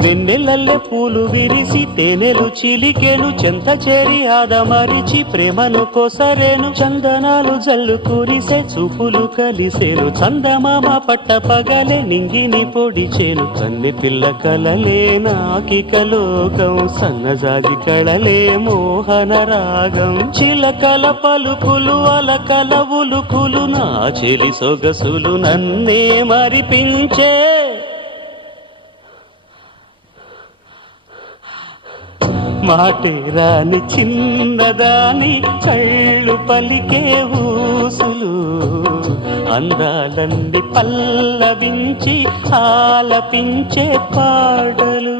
వెన్నెలల్లె పూలు విరిసి తేనెలు చిలికెను చెంత చేరి ఆదమరిచి ప్రేమను కొసరేను చందనాలు జల్లు కురిసే చూపులు కలిసేను చందమామ పట్ట పగలే నింగిని పొడిచేను కన్నె పిల్ల కలలే నాకిక లోకం సన్నజాజి కళలే మోహన రాగం చిలకల పలుకులు అలకల ఉలుకులు నా చెలి సొగసులు నన్నే మరిపించే మాటే రాని చిన్నదాని కళ్ళు పలికే ఊసులు అందాలన్నీ పల్లవించి ఆలపించే పాటలు